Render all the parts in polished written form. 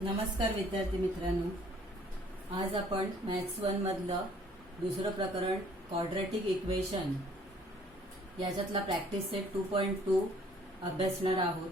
नमस्कार विद्यार्थी मित्रांनो, आज आपण मॅथ्स 1 मधलं दुसरं प्रकरण क्वाड्रॅटिक इक्वेशन याच्यातला प्रॅक्टिस सेट 2.2 अभ्यासणार आहोत.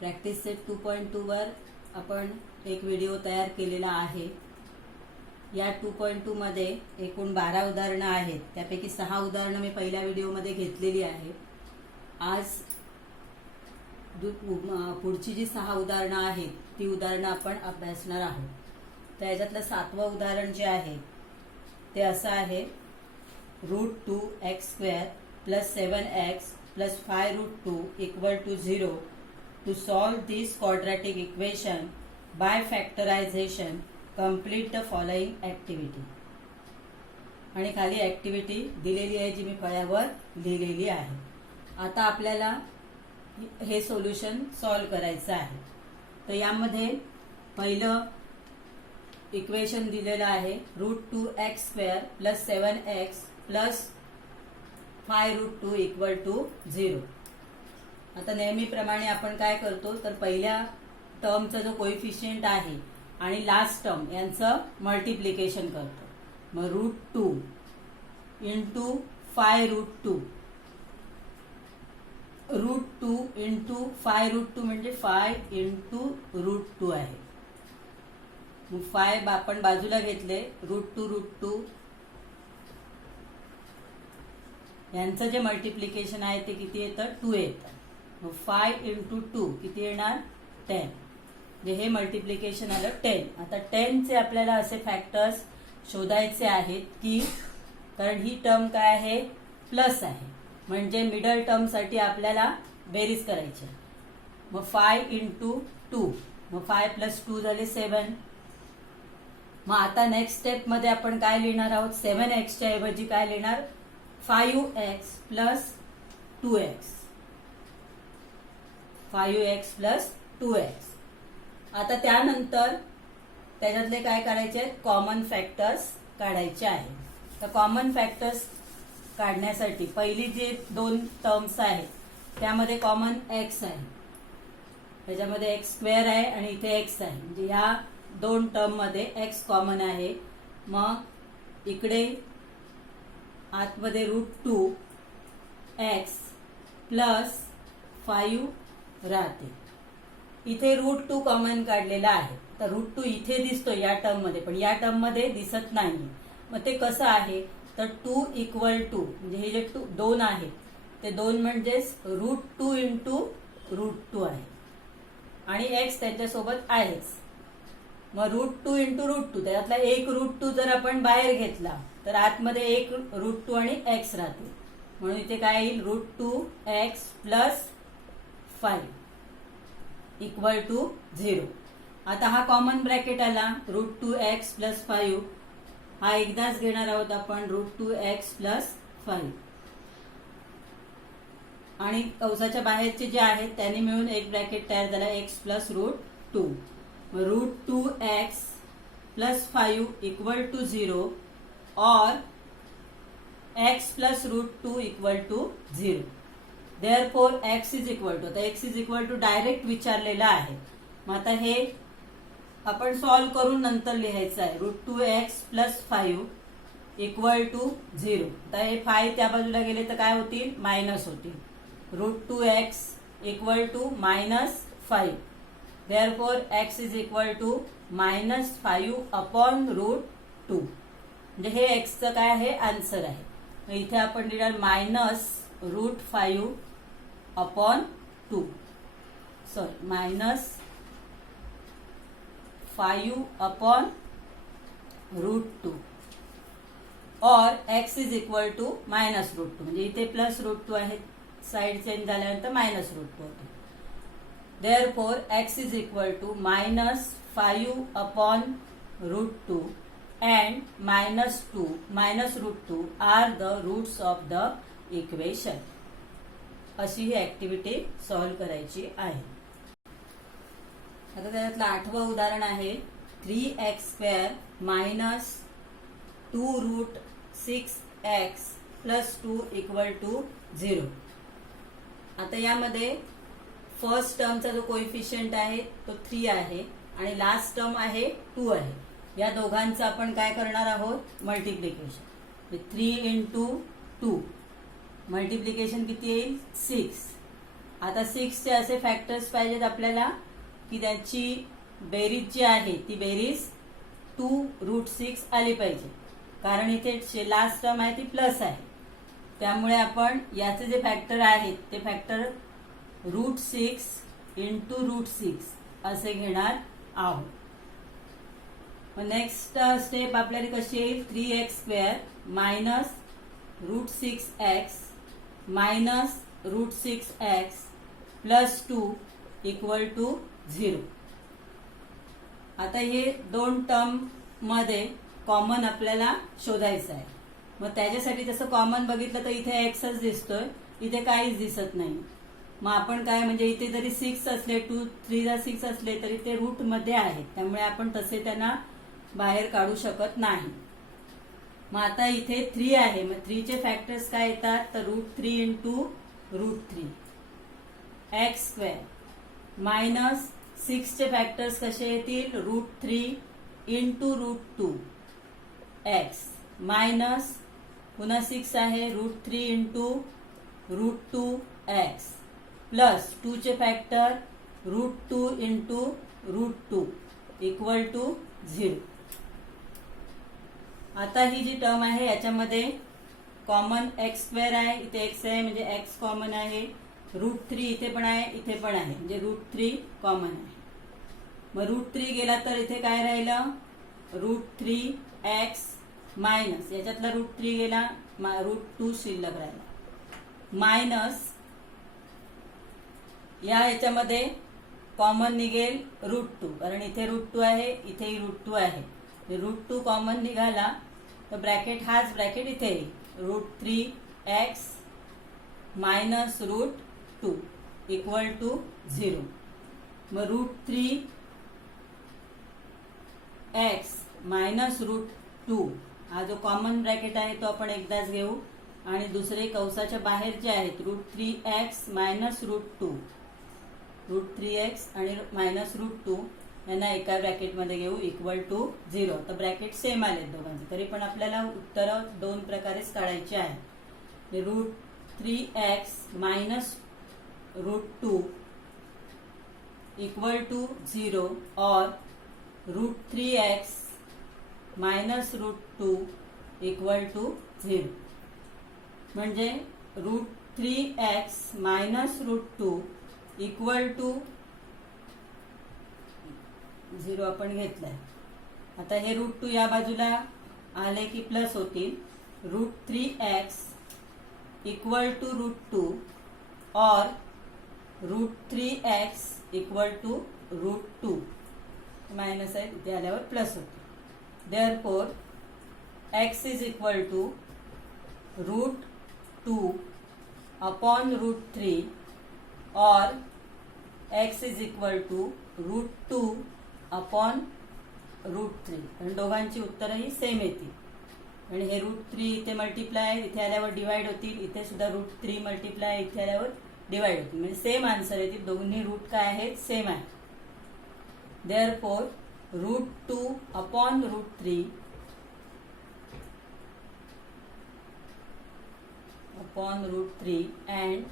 प्रॅक्टिस सेट 2.2 वर आपण एक व्हिडिओ तयार केलेला आहे. या 2.2 मध्ये एकूण 12 उदाहरणं आहेत. त्यापैकी 6 उदाहरणं मी पहिल्या व्हिडिओमध्ये घेतलेली आहेत. आज पुढची जी 6 उदाहरणं आहेत ती उदाहरणं आपण अभ्यासणार आहोत. तर याच्यातलं 7वं उदाहरण जे आहे ते असं आहे, √2x² + 7x + 5√2 = 0 to solve this quadratic equation by factorisation complete the following activity. आणि खाली ॲक्टिव्हिटी दिलेली आहे जी मी फळ्यावर लिहिलेली आहे. आता आपल्याला हे सोल्युशन सॉल्व करायचं आहे. तर यामध्ये पहिलं इक्वेशन दिलेलं आहे √2x² + 7x + 5√2 = 0. आता नेहमीप्रमाणे आपण काय करतो तर पहिल्या टर्मचा जो कोएफिशियंट आहे आणि लास्ट टर्म यांचं मल्टिप्लिकेशन करतो. मग √2 × 5√2 √2 × 5√2 म्हणजे 5 × √2 आहे. मग 5 आपण बाजूला घेतले, √2 यांचं जे मल्टिप्लिकेशन आहे ते किती येतं 2 येतं. मग 5 × 2 किती येणार 10. म्हणजे हे मल्टिप्लिकेशन आलं 10. आता 10चे आपल्याला असे फॅक्टर्स शोधायचे आहेत की कारण ही टर्म काय आहे प्लस आहे, म्हणजे मिडल टर्म साठी आपल्याला बेरीज करायची. मग 5 × 2 मग 5 + 2 झाले 7. मग आता नेक्स्ट स्टेप मध्ये आपण काय लिहिणार आहोत, 7x च्या ऐवजी काय लिहिणार 5x + 2x 5x + 2x. आता त्यानंतर त्याच्यातले काय करायचे कॉमन फॅक्टर्स काढायचे आहेत. तर कॉमन फॅक्टर्स काढण्यासाठी पहिली जे 2 टर्म्स आहेत त्यामध्ये कॉमन x आहे, त्याच्यामध्ये x² आहे आणि इथे x आहे, म्हणजे ह्या 2 टर्म मध्ये x कॉमन आहे. मग इकडे आतमध्ये √2x + 5 राहते. इथे √2 कॉमन काढलेला आहे. तर √2 इथे दिसतो या टर्म मध्ये, पण या टर्म मध्ये दिसत नाही. मग ते कसं आहे तर 2 = म्हणजे हे जे 2 आहेत ते 2 म्हणजेच √2 × √2 आहे आणि x त्यांच्यासोबत आहेच. मग √2 × √2 त्यातला एक √2 जर आपण बाहेर घेतला तर आतमध्ये एक √2 आणि x राहते. म्हणून इथे काय येईल √2x + 5 = 0. आता हा कॉमन ब्रॅकेट आला √2x + 5. हा एकदाच घेणार आहोत आपण √2x + 5 आणि कंसाच्या बाहेरचे जे आहेत त्यांनी मिळून एक ब्रॅकेट तयार झाला x + √2. √2x + 5 = 0 और x + √2 = 0. Therefore x = डायरेक्ट विचारलेला आहे. मग आता हे आपण सॉल्व करून नंतर लिहायचं आहे. √2x + 5 = 0. तर हे 5 त्या बाजूला गेले तर काय होतील मायनस होतील. √2x = -5. Therefore x = -5/√2. म्हणजे हे x चं काय आहे आन्सर आहे. मग इथे आपण लिहिणार -√5/2 सॉरी -5/√2 और x = -√2 म्हणजे इथे +√2 आहे, साइड चेंज झाल्यानंतर -√2 होते. Therefore x = -5/√2 and -2 are the roots of the equation. अशी ही ऍक्टिव्हिटी सॉल्व करायची आहे. आता त्यातलं 8वं उदाहरण आहे 3x² - 2√6x + 2 = 0. आता यामध्ये फर्स्ट टर्मचा जो कोएफिशियंट आहे तो 3 आहे आणि लास्ट टर्म आहे 2 आहे. या दोघांचं आपण काय करणार आहोत, मल्टिप्लिकेशन. 3 इंटू 2 मल्टिप्लिकेशन किती येईल, 6. आता 6चे असे फॅक्टर्स पाहिजेत आपल्याला की त्याची बेरीज जी आहे ती बेरीज 2√6 आली पाहिजे, कारण इथे लास्ट टर्म आहे ती प्लस आहे. त्यामुळे आपण याचे जे फॅक्टर आहेत ते फॅक्टर √6 इंटू √6 असे घेणार आहोत. मग नेक्स्ट स्टेप आपल्याला कशी येईल, 3x² minus √6x minus √6x plus 2 equal to 0. आता हे दोन टर्म मध्ये कॉमन आपल्याला शोधायचं आहे. मग त्याच्यासाठी जसं कॉमन बघितलं तर इथे एक्सच दिसतोय, इथे काहीच दिसत नाही. मग आपण काय, म्हणजे इथे जरी 6 असले, 2 3 6 असले तरी ते रूट मध्ये आहेत, त्यामुळे आपण तसे त्यांना बाहेर काढू शकत नाही. मग आता इथे 3 आहे, मग 3चे फॅक्टर्स काय येतात, तर √3 इंटू √3 x² मायनस 6चे फॅक्टर्स कसे येतील, √3 इंटू √2 x मायनस पुन्हा 6 आहे, √3 इंटू √2 x प्लस 2चे फॅक्टर √2 इंटू √2 इक्वल टू 0. आता ही जी टर्म आहे याच्यामध्ये कॉमन x² आहे, इथे x आहे म्हणजे x कॉमन आहे, √3 इथे पण आहे इथे पण आहे म्हणजे √3 कॉमन आहे. मग √3 गेला तर इथे काय राहिलं, √3x मायनस याच्यातला √3 गेला, √2 शिल्लक राहिला मायनस याच्यामध्ये कॉमन निघेल √2, कारण इथे √2 आहे इथेही √2 आहे, √2 कॉमन निघाला तर ब्रॅकेट हाच ब्रॅकेट इथे येईल, √3x मायनस √2 इक्वल टू 0. मग √3x मायनस √2 हा जो कॉमन ब्रॅकेट आहे तो आपण एकदाच घेऊ, आणि दुसरे कंसाच्या बाहेर जे आहेत √3x मायनस √2, √3x आणि मायनस √2 यांना एका ब्रॅकेटमध्ये घेऊ इक्वल टू 0. तर ब्रॅकेट सेम आले दोघांचे, तरी पण आपल्याला उत्तर दोन प्रकारेच काढायची आहे. √3x मायनस √2 इक्वल टू 0 और √3x मायनस √2 इक्वल टू 0. म्हणजे √3x मायनस √2 इक्वल टू 0 आपण घेतलाय. आता हे √2 या बाजूला आले की प्लस होतील, √3x इक्वल टू √2 और √3x इक्वल टू √2 मायनस आहे तिथे आल्यावर प्लस होते. Therefore x is equal to √2 upon √3 और x is equal to √2 upon √3. कारण दोघांची उत्तरही सेम येतील, आणि हे √3 इथे मल्टिप्लाय इथे आल्यावर डिवाइड होतील, इथे सुद्धा √3 मल्टिप्लाय इथे आल्यावर डिवाइड होतील, म्हणजे सेम आन्सर येतील. दोन्ही रूट काय आहेत, सेम आहे. देयरफॉर √2 अपॉन √3 अपॉन √3 अँड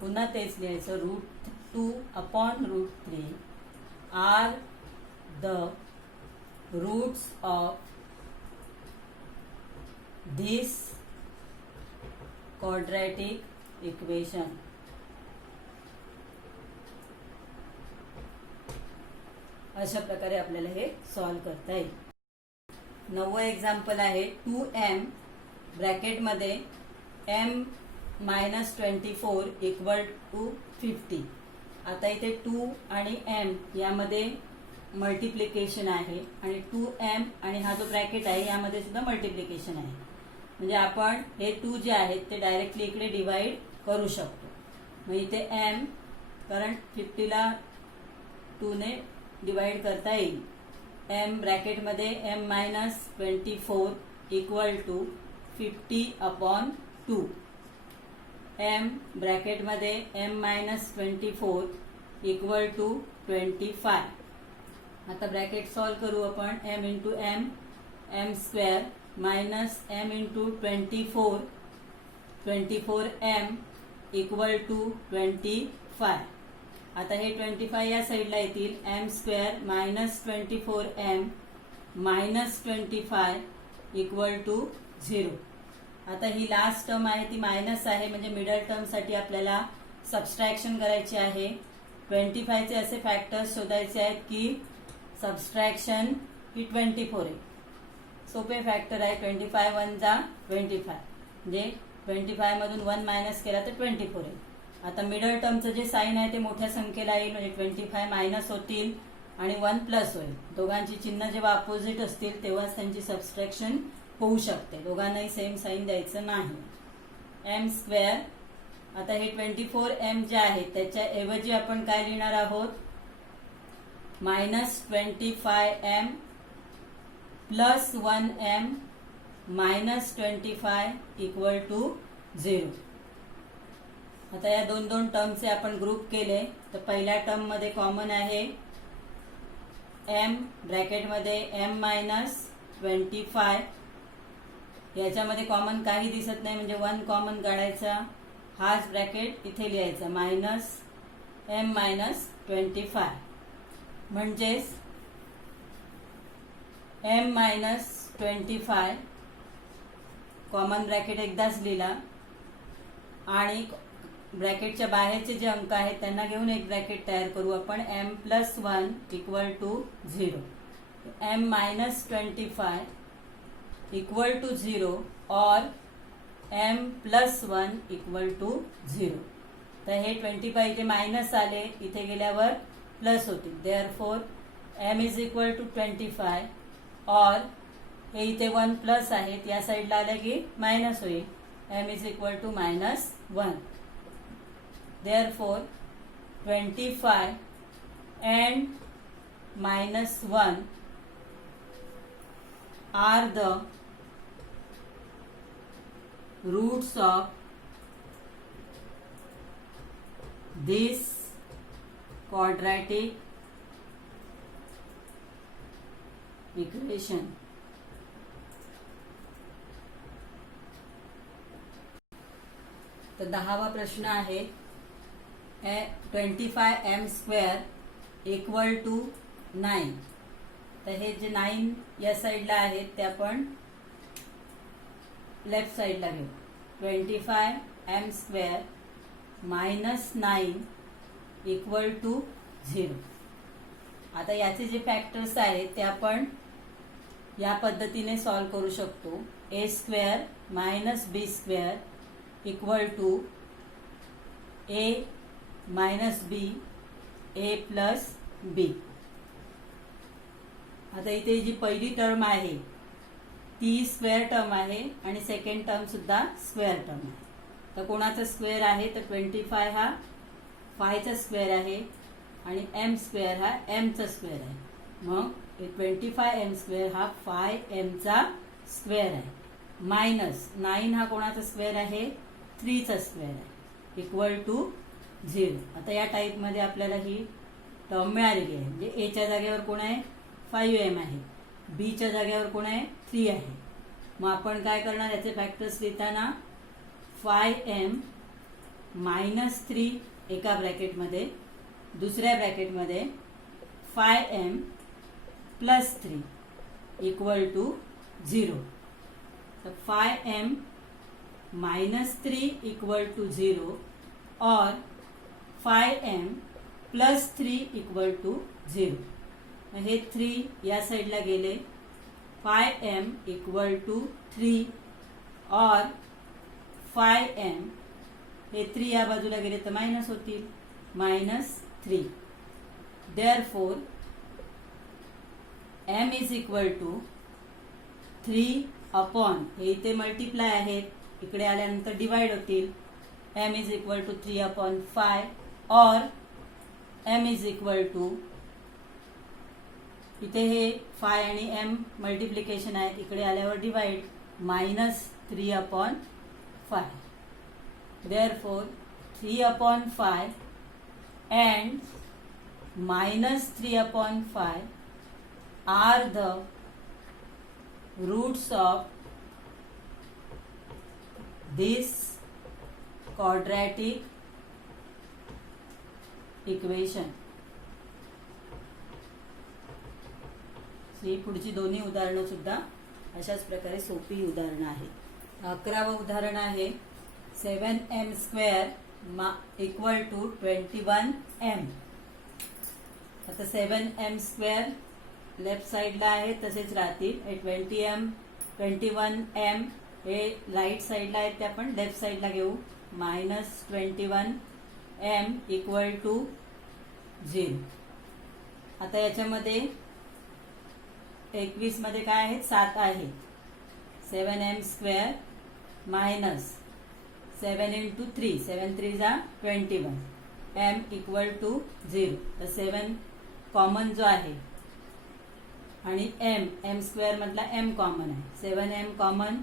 पुन्हा तेच लिहायचं, √2 upon √3 are the roots of this quadratic equation. अशा प्रकारे आपल्याला हे सॉल्व करता येईल. 9वे एक्झाम्पल आहे 2m ब्रॅकेटमध्ये m मायनस 24 इक्वल टू 50. आता इथे 2 आणि m यामध्ये मल्टिप्लिकेशन आहे, आणि 2m आणि हा जो ब्रॅकेट आहे यामध्ये सुद्धा मल्टिप्लिकेशन आहे, म्हणजे आपण हे 2 जे आहेत ते डायरेक्टली इकडे डिवाइड करू शकतो. मग इथे m, कारण 50 ला 2 ने डिवाइड करता येईल, m ब्रॅकेटमध्ये m minus 24 equal to 50 upon 2, m ब्रॅकेटमध्ये m मायनस 24 इक्वल टू 25. आता ब्रॅकेट सॉल्व करू आपण. m into m, m square minus m into 24, 24m equal to 25. आता हे 25 या साईडला येतील. m square minus 24m minus 25 equal to 0. आता ही लास्ट टर्म आहे ती मायनस आहे, म्हणजे मिडल टर्म साठी आपल्याला सबस्ट्रॅक्शन करायचे आहे. 25 चे असे फॅक्टर्स शोधायचे आहेत की सबस्ट्रॅक्शन ही 24 आहे. सोपे फॅक्टर आहे. 25 1 जा 25, म्हणजे 25 मधून 1 मायनस केला तर 24 आहे. आता मिडल टर्मचं जे साईन आहे ते मोठ्या संख्येला येईल, म्हणजे 25 मायनस होतील आणि 1 प्लस होईल. दोघांची चिन्ह जेव्हा अपोजिट असतील तेव्हाच त्यांची सबस्ट्रॅक्शन होऊ शकते. दोघांनाही सेम साईन द्यायचं नाही. m स्क्वेअर, आता हे 24m जे आहे त्याच्या ऐवजी आपण काय लिहिणार आहोत, minus 25m plus 1m minus 25 equal to 0. आता या दोन दोन टर्मचे आपण ग्रुप केले तर पहिल्या टर्म मध्ये कॉमन आहे m, ब्रॅकेटमध्ये m मायनस 25. याच्यामध्ये कॉमन काही दिसत नाही, म्हणजे 1 कॉमन काढायचा, हाच ब्रॅकेट इथे लिहायचा, मायनस m मायनस 25. म्हणजेच m मायनस 25 कॉमन ब्रॅकेट एकदाच लिहिला आणि ब्रॅकेटच्या बाहेरचे जे अंक आहेत त्यांना घेऊन एक ब्रॅकेट तयार करू आपण. m plus 1 equal to 0. m minus 25 equal to 0 और m प्लस 1 इक्वल टू 0. तर हे 25 इथे मायनस आले, इथे गेल्यावर प्लस होतील. Therefore m is equal to 25 और हे इथे 1 प्लस आहेत, या साईडला आले की मायनस होईल. m is equal to minus 1. Therefore 25 and minus 1 are the roots of this quadratic equation. तर 10वा प्रश्न आहे 25m स्क्वेअर इक्वल टू 9. तर हे जे 9 या साईडला आहेत ते आपण लेफ्ट साईडला घेऊ. 25m square minus 9 equal to 0. आता याचे जे फॅक्टर्स आहेत ते आपण या पद्धतीने सॉल्व करू शकतो. a square minus b square equal to a minus b, a plus b. आता इथे जी पहिली टर्म आहे ती स्क्वेअर टर्म आहे आणि सेकंड टर्म सुद्धा स्क्वेअर टर्म आहे. तर कोणाचा स्क्वेअर आहे तर 25 हा 5 चा स्क्वेअर आहे आणि m स्क्वेअर हा m चा स्क्वेअर आहे. मग 25m स्क्वेअर हा 5m चा स्क्वेअर आहे. मायनस 9 हा कोणाचा स्क्वेअर आहे 3 चा स्क्वेअर आहे इक्वल टू 0. आता या टाईप मध्ये आपल्याला ही टर्म मिळालेली आहे. म्हणजे a च्या जागेवर कोण आहे 5m आहे, b च्या जागेवर कोण आहे 3 आहे. मग आपण काय करणार याचे फॅक्टर्स लिहिताना 5m मायनस 3 एका ब्रॅकेटमध्ये, दुसऱ्या ब्रॅकेटमध्ये 5m प्लस 3 इक्वल टू 0. तर 5m मायनस 3 इक्वल टू 0 और 5m प्लस 3 इक्वल टू 0. हे 3 या साईडला गेले, 5m इक्वल टू 3 और 5m हे 3 या बाजूला गेले तर मायनस होतील, minus 3. Therefore m is equal to 3 upon, हे इथे मल्टिप्लाय आहेत, इकडे आल्यानंतर डिवाइड होतील. m is equal to 3 upon 5 और m इज इक्वल टू, इथे हे 5 आणि m मल्टिप्लिकेशन आहेत, इकडे आल्यावर divide, minus 3 upon 5. Therefore 3 upon 5 and minus 3 upon 5 are the roots of this quadratic equation. ही पुढची दोन्ही उदाहरणं सुद्धा अशाच प्रकारे सोपी उदाहरणं आहेत. 11वं उदाहरण आहे 7m square equal to 21m. आता 7m स्क्वेअर लेफ्ट साइडला आहे तसेच राहतील. 21m हे राईट साइडला आहेत ते आपण लेफ्ट साइडला घेऊ. -21m equal to 0. आता याच्यामध्ये 21 मध्ये काय आहे 7 आहे. 7m स्क्वेअर मायनस 7 इंटू 3 7 3 जा 21 m इक्वल टू 0. तर 7 कॉमन जो आहे आणि m स्क्वेअर मधला m कॉमन आहे. 7m कॉमन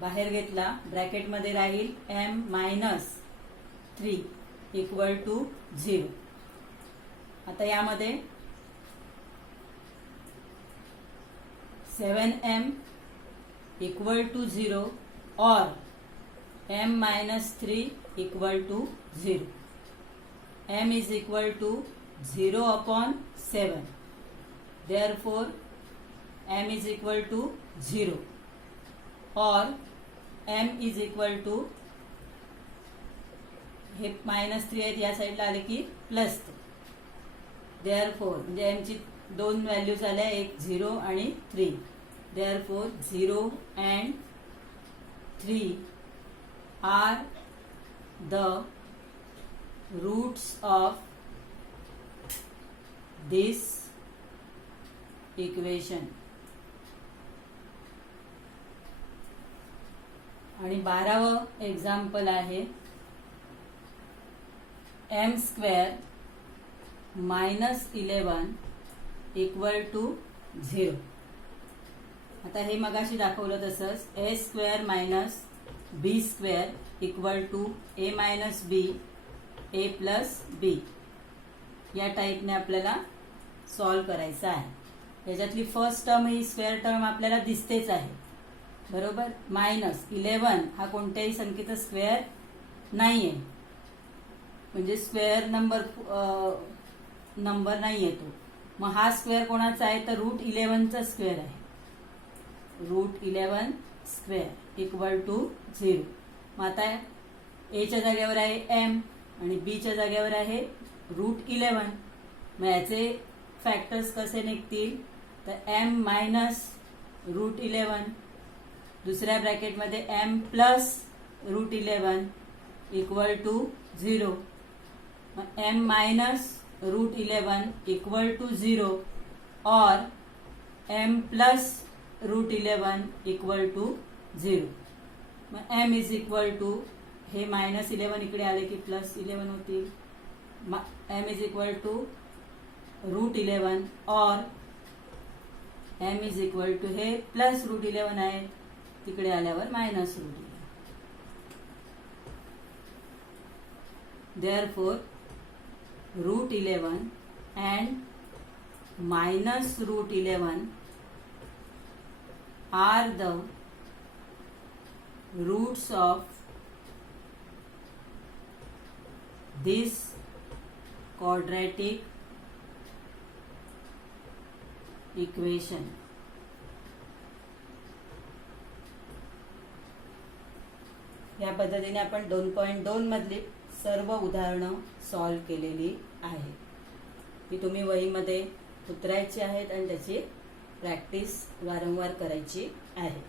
बाहेर घेतला ब्रॅकेट मध्ये राहील m मायनस 3 इक्वल टू 0. आता यामध्ये 7m इक्वल टू 0 और m minus 3 equal to 0. m is equal to 0 upon 7. Therefore m is equal to 0 और m इज इक्वल टू हे -3 आहेत या साईडला आले की प्लस. देयरफॉर म्हणजे m ची दोन व्हॅल्यूज आल्या एक 0 आणि 3. Therefore 0 and 3 are the roots of this equation. आणि 12वं एक्झाम्पल आहे m स्क्वेअर -11 इक्वल टू 0. आता हे मगाशी दाखवलं तसंच a square minus b square equal to a minus b a plus b या टाईपने आपल्याला सॉल्व करायचं आहे. याच्यातली फर्स्ट टर्म ही स्क्वेअर टर्म आपल्याला दिसतेच आहे बरोबर. -11 हा कोणत्याही संख्येचा स्क्वेअर नाहीये म्हणजे स्क्वेअर नंबर नाही येतो. मग हा स्क्वेअर कोणाचा आहे तर √11चा स्क्वेअर आहे. √11 स्क्वेअर इक्वल टू 0. मग आता a च्या जागेवर आहे m आणि b च्या जागेवर आहे √11. मग याचे फॅक्टर्स कसे निघतील तर m मायनस √11 दुसऱ्या ब्रॅकेटमध्ये m प्लस √11 इक्वल टू 0. मग m मायनस √11 इक्वल टू 0 और m प्लस √11 इक्वल टू 0. मग m इज इक्वल टू हे -11 इकडे आले की +11 होतील. m इज इक्वल टू √11 और m इज इक्वल टू हे +√11 आहे तिकडे आल्यावर -√11. Therefore √11 and -√11 are the roots of this quadratic equation. या पद्धतीने आपण 2.2 मधली सर्व उदाहरणं सॉल्व केलेली आहेत. ती तुम्ही वहीमध्ये उतरायची आहेत आणि त्याची प्रॅक्टिस वारंवार करायची आहे.